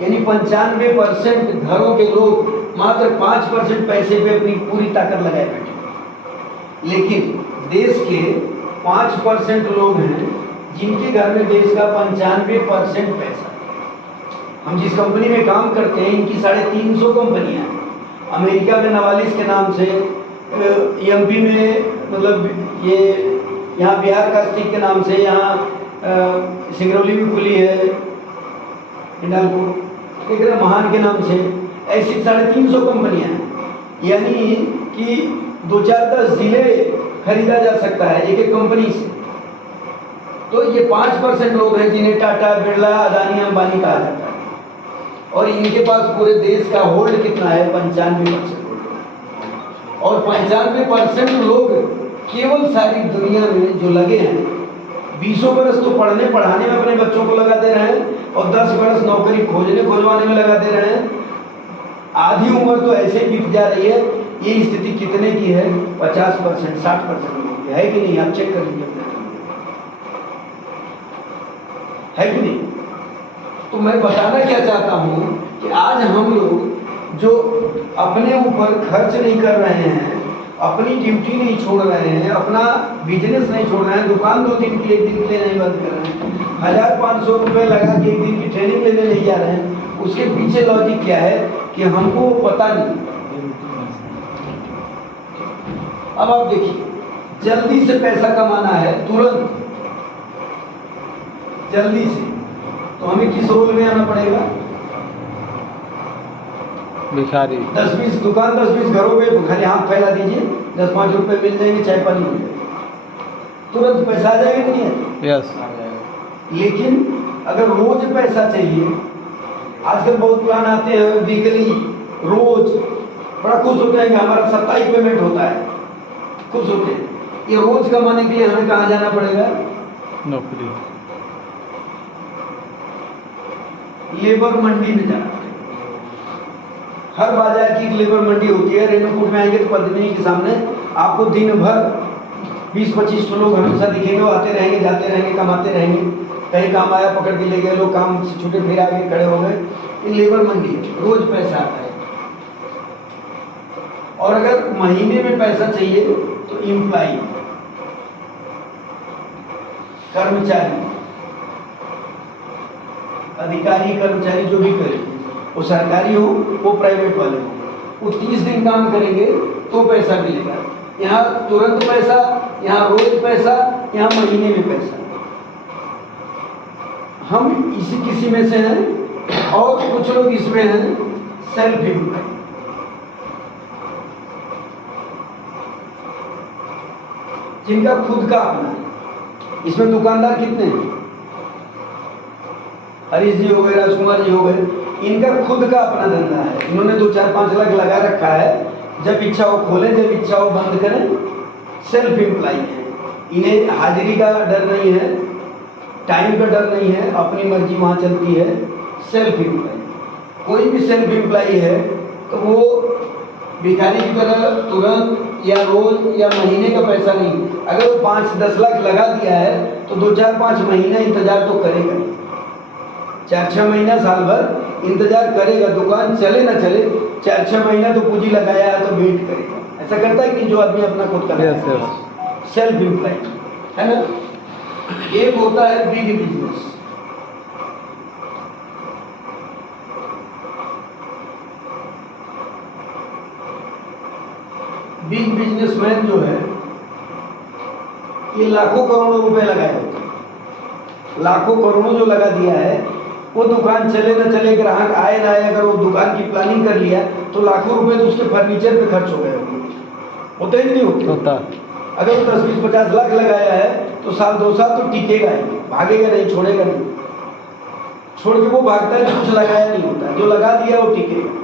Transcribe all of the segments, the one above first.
यानी 95% घरों के लोग मात्र 5% पैसे पे अपनी पूरी ताकत लगाए बैठे। लेकिन देश के 5% लोग हैं जिनके घर में देश का 95% पैसा। हम जिस कंपनी में काम करते हैं इनकी 350 कंपनियां हैं। अमेरिका में 49 के नाम से, एमपी में मतलब ये यहाँ बिहार का स्टिक के नाम से, यहाँ सिंगरौली भी खुली है, हिंडालको एक महान के नाम से, ऐसी 350 कंपनियां हैं। यानी कि 2-4-10 जिले खरीदा जा सकता है एक एक कंपनी से। तो ये 5% लोग हैं जिन्हें टाटा, बिरला, अदानी, अंबानी कहा जाता है। और इनके पास पूरे देश का होल्ड कितना है? 95%। और 95% लोग केवल सारी दुनिया में जो लगे हैं, 20 बरस तो पढ़ने पढ़ाने में अपने बच्चों को लगा दे रहे हैं और 10 बरस नौकरी खोजने खोजवाने में लगा दे रहे हैं। आधी उम्र तो ऐसे बीत जा रही है। ये स्थिति कितने की है? 50%, 60% लोगों की है कि नहीं? आप चेक कर लीजिए, है कि नहीं? तो मैं बताना क्या चाहता हूँ कि आज हम लोग जो अपने ऊपर खर्च नहीं कर रहे हैं, अपनी ड्यूटी नहीं छोड़ रहे हैं, अपना बिजनेस नहीं छोड़ रहे हैं, दुकान 2 दिन के लिए, 1 दिन के लिए नहीं बंद कर रहे हैं, 1500 रुपये लगा के 1 दिन की ट्रेनिंग लेने नहीं जा रहे हैं, उसके पीछे लॉजिक क्या है कि हमको पता नहीं। अब आप देखिए, जल्दी से पैसा कमाना है, तुरंत जल्दी से, तो हमें किस रोल में आना पड़ेगा? भिखारी। 10-20 दुकान, 10-20 घरों पे खाली हाथ फैला दीजिए, 10-5 रुपए मिल जाएंगे, चाय पानी मिल जाएगा, तुरंत पैसा आ जाएगा कि नहीं है? यस। लेकिन अगर रोज पैसा चाहिए, आजकल बहुत प्लान आते हैं वीकली, रोज, बड़ा खुश होते हैं कि हमारा 27 पेमेंट होता है, खुश होते हैं। ये रोज कमाने के लिए हमें कहाँ जाना पड़ेगा? नौकरी, लेबर मंडी में जाना पड़ेगा। हर बाजार की एक लेबर मंडी होती है। रेणुकूट में आएंगे तो पद्मिनी के सामने आपको दिन भर 20-25 लोग हमेशा दिखेंगे, वो आते रहेंगे, जाते रहेंगे, कमाते रहेंगे। कहीं काम आया पकड़ के ले गए लोग, काम से छूटे फिर आगे खड़े हो गए। ये लेबर मंडी है, रोज पैसा आता है। और अगर महीने में पैसा चाहिए तो एम्प्लॉय, कर्मचारी, अधिकारी, कर्मचारी जो भी करें, वो सरकारी हो वो प्राइवेट वाले हो, वो 30 दिन काम करेंगे तो पैसा मिलेगा। यहाँ तुरंत पैसा, यहाँ रोज पैसा, यहाँ महीने में पैसा। हम इसी किसी में से हैं। और कुछ लोग इसमें हैं सेल्फ एम्प्लॉय, जिनका खुद का अपना। इसमें दुकानदार कितने हैं? हरीश जी हो गए, राजकुमार जी हो गए, इनका खुद का अपना धंधा है। इन्होंने 2-4-5 लाख लगा रखा है, जब इच्छा हो खोलें, जब इच्छा हो बंद करें। सेल्फ एम्प्लॉय है, इन्हें हाजिरी का डर नहीं है, टाइम का डर नहीं है, अपनी मर्जी वहाँ चलती है। सेल्फ एम्प्लॉय, कोई भी सेल्फ एम्प्लॉय है तो वो भिखारी की तरह तुरंत या रोज या महीने का पैसा नहीं। अगर वो 5-10 लाख लगा दिया है तो 2-4-5 महीना इंतजार तो करेगा, 4-6 महीना, साल भर इंतजार करेगा। दुकान चले ना चले, 4-6 महीना तो पूंजी लगाया है तो वेट करेगा। ऐसा करता है कि जो आदमी अपना खुद का सेल्फ एम्प्लॉय है ना। एक होता है बिग बिजनेस। बिग बिजनेसमैन जो है ये लाखों करोड़ों रुपए लगाए होते हैं। लाखों करोड़ों जो लगा दिया है, वो दुकान चले ना चले, ग्राहक आए ना आए, अगर वो दुकान की प्लानिंग कर लिया तो लाखों रुपए तो उसके फर्नीचर पे खर्च हो गए होते ही नहीं होता। अगर वो 10-20-50 लाख लगाया है तो साल 2 साल तो टिकेगा ही, भागेगा नहीं, छोड़ेगा नहीं। छोड़ के वो भागता है जो कुछ लगाया नहीं होता, जो लगा दिया वो टिकेगा।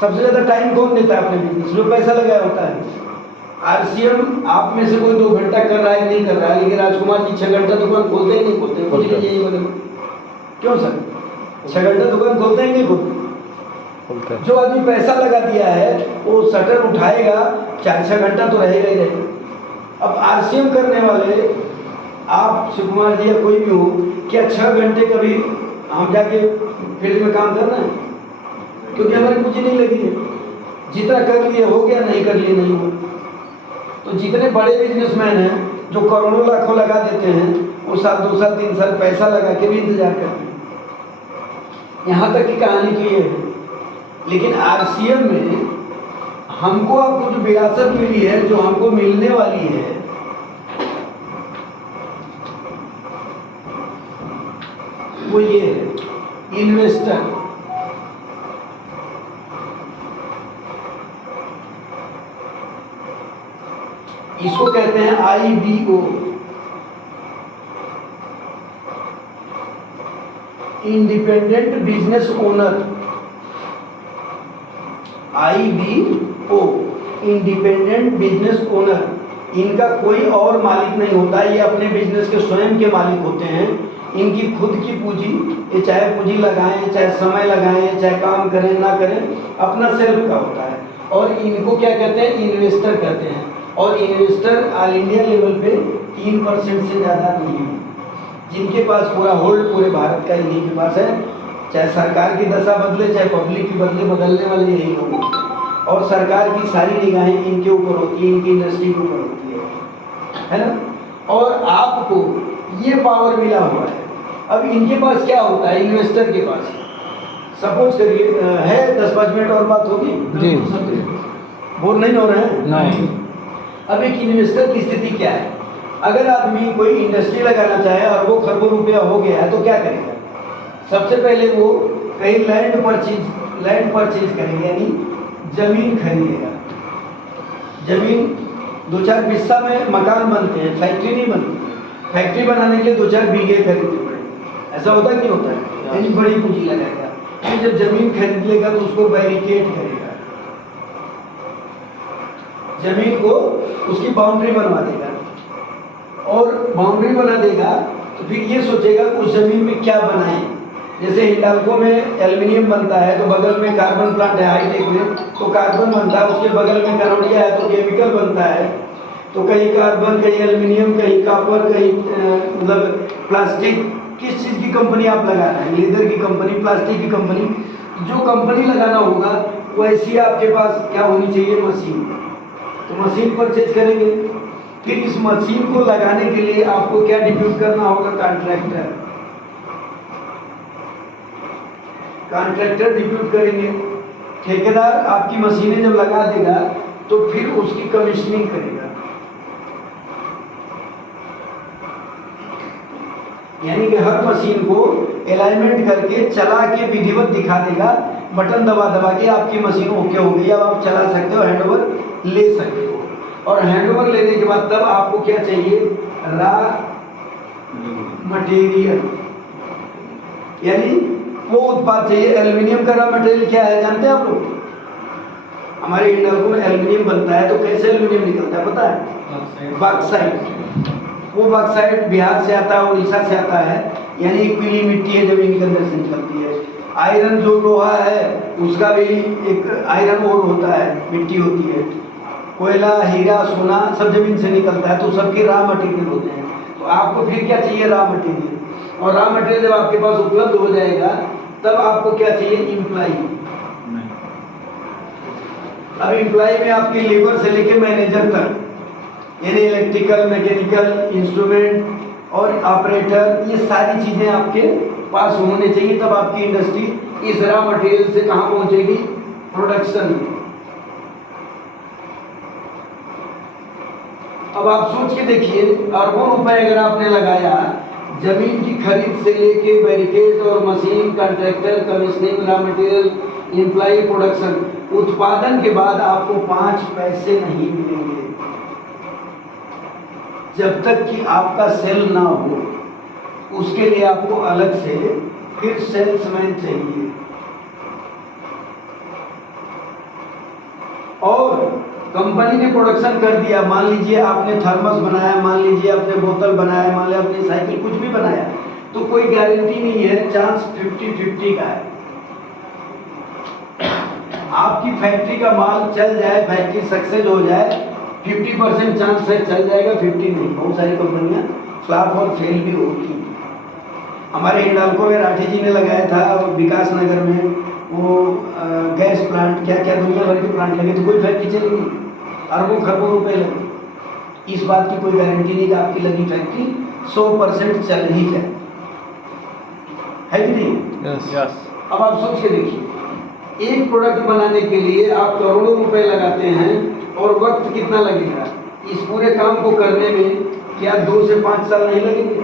सबसे ज्यादा टाइम कौन देता है अपने बिजनेस में? पैसा लगाया होता है। आरसीएम आप में से कोई 2 घंटा कर रहा है नहीं कर रहा है, लेकिन राजकुमार जी 6 घंटा दुकान खोलते ही नहीं खोलते। पूछ लीजिए ये बदल क्यों सर? 6 घंटा दुकान खोलते ही नहीं खोलते। जो आदमी पैसा लगा दिया है वो शटर उठाएगा, 4-6 घंटा तो रहेगा ही रहेगा। अब आरसीएम करने वाले आप, शिव कुमार जी या कोई भी हो, क्या 6 घंटे कभी हम जाके फील्ड में काम करना है, क्योंकि हमारी पूंजी नहीं लगी है। जितना कर लिए हो गया, नहीं कर लिए नहीं हुआ। तो जितने बड़े बिजनेसमैन हैं जो करोड़ों लाखों लगा देते हैं, वो साल 2 साल 3 साल पैसा लगा के भी इंतजार करते हैं। यहाँ तक की कहानी तो ये है। लेकिन आरसीएम में हमको आपको जो विरासत मिली है, जो हमको मिलने वाली है, वो ये है इन्वेस्टर। इसको कहते हैं IBO, independent business owner. IBO, independent business owner. इनका कोई और मालिक नहीं होता, ये अपने बिजनेस के स्वयं के मालिक होते हैं। इनकी खुद की पूंजी, ये चाहे पूंजी लगाएं, चाहे समय लगाएं, चाहे काम करें ना करें, अपना सेल्फ का होता है। और इनको क्या कहते हैं? इन्वेस्टर कहते हैं। और इन्वेस्टर ऑल इंडिया लेवल पे 3% से ज़्यादा नहीं है। जिनके पास पूरा होल्ड पूरे भारत का इन्हीं के पास है। चाहे सरकार की दशा बदले, चाहे पब्लिक की बदले, बदलने वाले यही लोग होते हैं। और सरकार की सारी निगाहें इनके ऊपर होती है, इनकी इंडस्ट्री के ऊपर होती है ना। और आपको ये पावर मिला हुआ है। अब इनके पास क्या होता है? इन्वेस्टर के पास सपोज करिए है 10-5 मिनट और बात होगी जी। बोर नहीं हो रहे हैं? नहीं। अब एक इन्वेस्टर की स्थिति क्या है? अगर आदमी कोई इंडस्ट्री लगाना चाहे और वो खरबों रुपया हो गया है तो क्या करेगा? सबसे पहले वो कहीं लैंड परचेज करेगा, यानी जमीन खरीदेगा। जमीन 2-4 बिस्सा में मकान बनते हैं, फैक्ट्री नहीं बनती। फैक्ट्री बनाने के लिए 2-4 बीघे खरीदने पड़े। ऐसा होता नहीं होता है? यानी बड़ी पूंजी लगाएगा। फिर जब जमीन खरीद लेगा तो उसको बैरिकेड करेगा, जमीन को उसकी बाउंड्री बनवा देगा। और बाउंड्री बना देगा तो फिर ये सोचेगा कि उस जमीन में क्या बनाए। जैसे हिंडाल्को में एल्युमिनियम बनता है तो बगल में कार्बन प्लांट है हाईटेक में, तो कार्बन बनता है। उसके बगल में करोड़िया है तो केमिकल बनता है। तो कहीं कार्बन, कहीं एल्युमिनियम, कहीं कॉपर, कहीं मतलब प्लास्टिक। किस चीज़ की कंपनी आप लगाना है? लेदर की कंपनी, प्लास्टिक की कंपनी। जो कंपनी लगाना होगा वैसी आपके पास क्या होनी चाहिए? मशीन। तो मशीन परचेज करेंगे। फिर इस मशीन को लगाने के लिए आपको क्या डिप्यूट करना होगा? कॉन्ट्रैक्टर डिप्यूट करेंगे। ठेकेदार आपकी मशीनें जब लगा देगा तो फिर उसकी कमीशनिंग करेगा, यानी कि हर मशीन को अलाइनमेंट करके चला के विधिवत दिखा देगा। बटन दबा दबा के आपकी मशीन ओके हो गई, अब आप चला सकते हो, हैंडओवर ले सकते हो। और हैंडओवर लेने के बाद तब आपको क्या चाहिए? रॉ मटेरियल, यानी वो उत्पाद चाहिए। एल्युमिनियम का रॉ मटेरियल क्या है जानते हैं आप लोग? हमारे हिंडाल्को में एल्युमिनियम बनता है तो कैसे एल्युमिनियम निकलता है पता है? बॉक्साइट। वो बॉक्साइट बिहार से आता है, उड़ीसा से आता है, यानी एक पीली मिट्टी है जमीन के अंदर से निकलती है। आयरन जो लोहा है उसका भी एक आयरन ओर होता है, मिट्टी होती है। कोयला, हीरा, सोना सब जमीन से निकलता है, तो सबके रॉ मटेरियल होते हैं। तो आपको फिर क्या चाहिए? Raw material. और रॉ मटेरियल जब आपके पास उपलब्ध हो जाएगा तब आपको क्या चाहिए? इम्प्लाई। अब इम्प्लाई में आपकी लेबर से लेके मैनेजर तक, यानी इलेक्ट्रिकल, मैकेनिकल, इंस्ट्रूमेंट और ऑपरेटर, ये सारी चीज़ें आपके पास होने चाहिए। तब आपकी इंडस्ट्री इस रॉ मटेरियल से कहाँ पहुँचेगी? प्रोडक्शन में। अब आप सोच के देखिए, अरबों रुपए अगर आपने लगाया जमीन की खरीद से लेके बैरिकेड और machine, contractor, commissioning, raw material, imply, production, उत्पादन के बाद आपको 5 पैसे नहीं मिलेंगे जब तक कि आपका सेल ना हो। उसके लिए आपको अलग से फिर सेल्समैन चाहिए। और कंपनी ने प्रोडक्शन कर दिया, मान लीजिए आपने थर्मस बनाया, मान लीजिए आपने बोतल बनाया, मान लीजिए आपने साइकिल, कुछ भी बनाया, तो कोई गारंटी नहीं है, चांस 50-50 का है। आपकी फैक्ट्री का माल चल जाए, फैक्ट्री सक्सेस हो जाए, 50% चांस है चल जाएगा, 50 नहीं। बहुत सारी कंपनियां फ्लॉप और फेल भी होती हैं। हमारे हिंडाल्को में राठी जी ने लगाया था विकास नगर में वो गैस प्लांट, क्या क्या दुनिया भर के प्लांट लगे, तो कोई फैक्ट्री चली नहीं, अरबों खरबों रुपए लगे। इस बात की कोई गारंटी नहीं कि आपकी लगी फैक्ट्री 100% चल ही जाए, है कि नहीं? यस। अब आप सोच के देखिए, एक प्रोडक्ट बनाने के लिए आप करोड़ों रुपए लगाते हैं और वक्त कितना लगेगा इस पूरे काम को करने में? क्या 2 से 5 साल नहीं लगेंगे?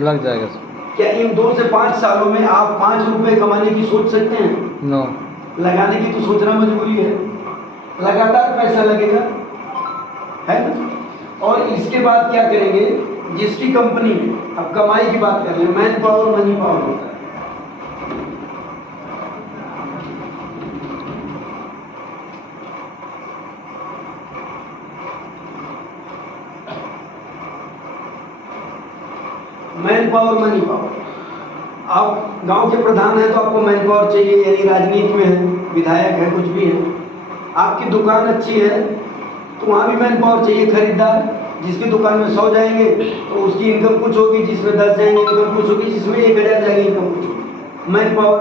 लग जाएगा सर। क्या इन 2 से 5 सालों में आप 5 रुपए कमाने की सोच सकते हैं? नो। लगाने की तो सोचना मजबूरी है, लगातार पैसा लगेगा, है ना? और इसके बाद क्या करेंगे? जिसकी कंपनी में, अब कमाई की बात कर रहे हैं, मैन पावर मनी पावर होता है। Man power money power. आप गांव के प्रधान हैं तो आपको मैन पावर चाहिए, यानी राजनीति में है, विधायक है, कुछ भी है। आपकी दुकान अच्छी है तो वहाँ भी मैन पावर चाहिए। खरीदार जिसकी दुकान में 100 जाएंगे तो उसकी इनकम कुछ होगी, जिसमें 10 जाएंगे इनकम कुछ होगी, जिसमें 1000 जाएंगे इनकम कुछ होगी, मैन पावर।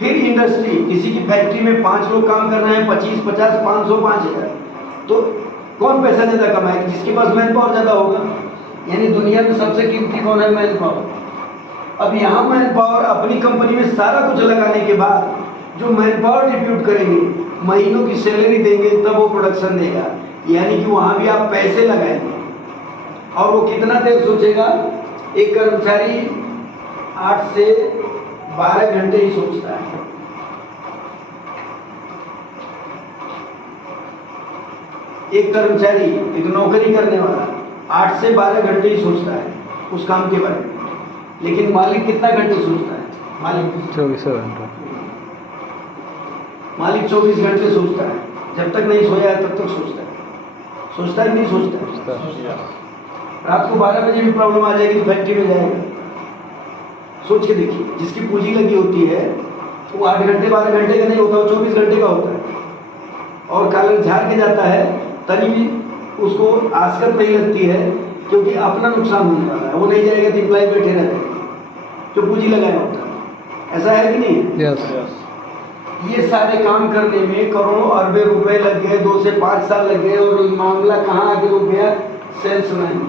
फिर इंडस्ट्री, किसी की फैक्ट्री में 5 लोग काम कर रहे हैं, 25, 50, 500, 5000, तो कौन पैसा ज़्यादा कमाएगा? जिसके पास मैन पावर ज़्यादा होगा। यानी दुनिया में सबसे कीमती कौन है? Man power. अब यहाँ मैन पावर अपनी कंपनी में सारा कुछ लगाने के बाद जो मैन पावर डिप्यूट करेंगे, महीनों की सैलरी देंगे, तब वो प्रोडक्शन देगा। यानी कि वहाँ भी आप पैसे लगाएंगे और वो कितना देर सोचेगा? एक कर्मचारी 8 से 12 घंटे ही सोचता है। एक कर्मचारी, एक नौकरी करने वाला 8 से 12 घंटे ही सोचता है उस काम के बारे में। लेकिन मालिक कितना घंटे सोचता है? मालिक 24 घंटा। मालिक 24 घंटे सोचता है, जब तक नहीं सोया है तब तक सोचता है। सोचता है कि नहीं सोचता है? रात को 12 बजे भी प्रॉब्लम आ जाएगी तो फैक्ट्री में जाएगा। सोच के देखिए, जिसकी पूंजी लगी होती है तो 8 घंटे 12 घंटे का नहीं होता, वो 24 घंटे का होता है। और कालर झाड़ के जाता है तभी भी उसको आसकत नहीं लगती है, क्योंकि अपना नुकसान होने वाला है। वो नहीं जाएगा तो इम्प्लाई बैठे रहते हैं जो पूंजी लगाया होता है। ऐसा है कि नहीं? यस। ये सारे काम करने में करोड़ों अरबे रुपए लग गए, 2 से 5 साल लग गए, और मामला कहाँ आगे रुक गया? सेल्समैन।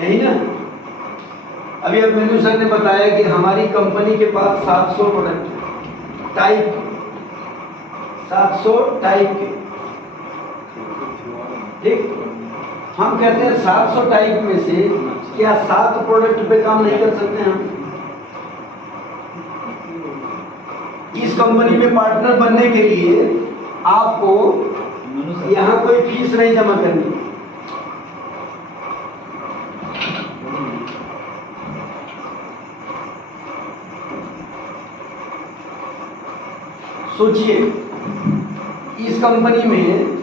यही ना? अभी अब मेनू सर ने बताया कि हमारी कंपनी के पास 700 प्रोडक्ट है, टाइप 700 टाइप के, ठीक। हम कहते हैं 700 टाइप में से क्या 7 प्रोडक्ट पे काम नहीं कर सकते हम? इस कंपनी में पार्टनर बनने के लिए आपको यहाँ कोई फीस नहीं जमा करनी। सोचिए, इस कंपनी में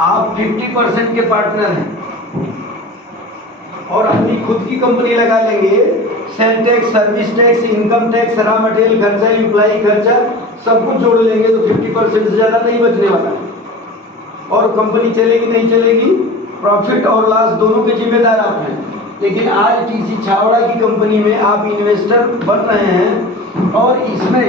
आप 50% के पार्टनर हैं और अपनी खुद की कंपनी लगा लेंगे, sale tax, service tax, income tax, raw material खर्चा, एम्प्लॉई खर्चा, सब कुछ जोड़ लेंगे तो 50% से ज़्यादा नहीं बचने वाला है। और कंपनी चलेगी नहीं चलेगी, प्रॉफिट और लॉस दोनों के जिम्मेदार आप हैं। लेकिन आज टीसी छावड़ा की कंपनी में आप इन्वेस्टर बन रहे हैं और इसमें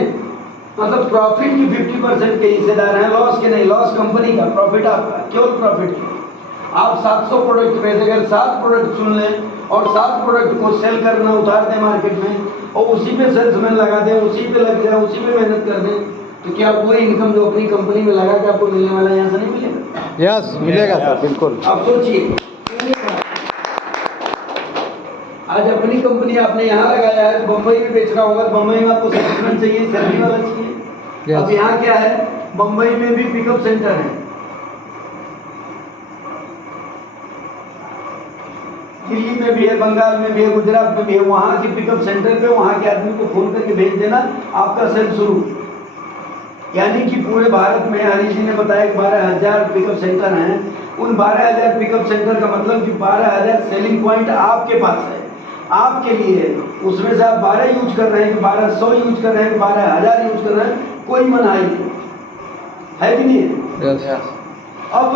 मतलब प्रॉफिट की 50% के हिस्सेदार हैं, लॉस के नहीं। लॉस कंपनी का, प्रॉफिट आपका, केवल प्रॉफिट का। आप 700 प्रोडक्ट में से अगर 7 प्रोडक्ट चुन लें और 7 प्रोडक्ट को सेल करना उतार दें मार्केट में और उसी पे सेल्समैन लगा दें, उसी पे लग जाए, उसी पे मेहनत कर दें, तो क्या पूरी इनकम जो अपनी कंपनी में लगा के आपको मिलने वाला यहाँ से नहीं मिलेगा? यस, मिलेगा सर, बिल्कुल। आप सोचिए, आज अपनी कंपनी आपने यहाँ लगाया है तो बम्बई में बेच रहा होगा, बम्बई में आपको सेल्समैन चाहिए, सैलरी वाला चाहिए। अब यहाँ क्या है, बम्बई में भी पिकअप सेंटर है, दिल्ली में भी है, बंगाल में भी है, गुजरात में भी है। वहाँ के पिकअप सेंटर पे वहाँ के आदमी को फोन करके भेज देना, आपका सेल शुरू। यानी कि पूरे भारत में हरीश जी ने बताया कि 12,000 पिकअप सेंटर हैं। उन 12,000 पिकअप सेंटर का मतलब कि 12,000 सेलिंग पॉइंट आपके पास है, आपके लिए। उसमें से आप 12 यूज कर रहे हैं कि 1200 यूज कर रहे हैं कि 12,000 यूज कर रहे हैं, कोई मनाही नहीं है कि नहीं है? यस। अब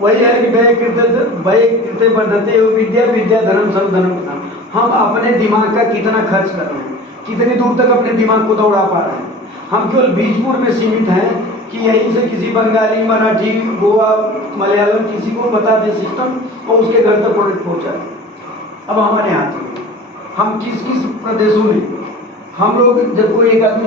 वही है कि भय कृत्य वर्धते हो विद्या विद्या धर्म सर्व धर्म प्रधान। हम अपने दिमाग का कितना खर्च कर रहे हैं, कितनी दूर तक अपने दिमाग को दौड़ा पा रहे हैं। हम केवल बीजपुर में सीमित हैं कि यहीं से किसी बंगाली, मराठी, गोवा, मलयालम किसी को बता दे सिस्टम और उसके घर तक प्रोडक्ट पहुंचा दे। अब हमारे हाथ में हम किस किस प्रदेशों में हम लोग जब कोई एक आदमी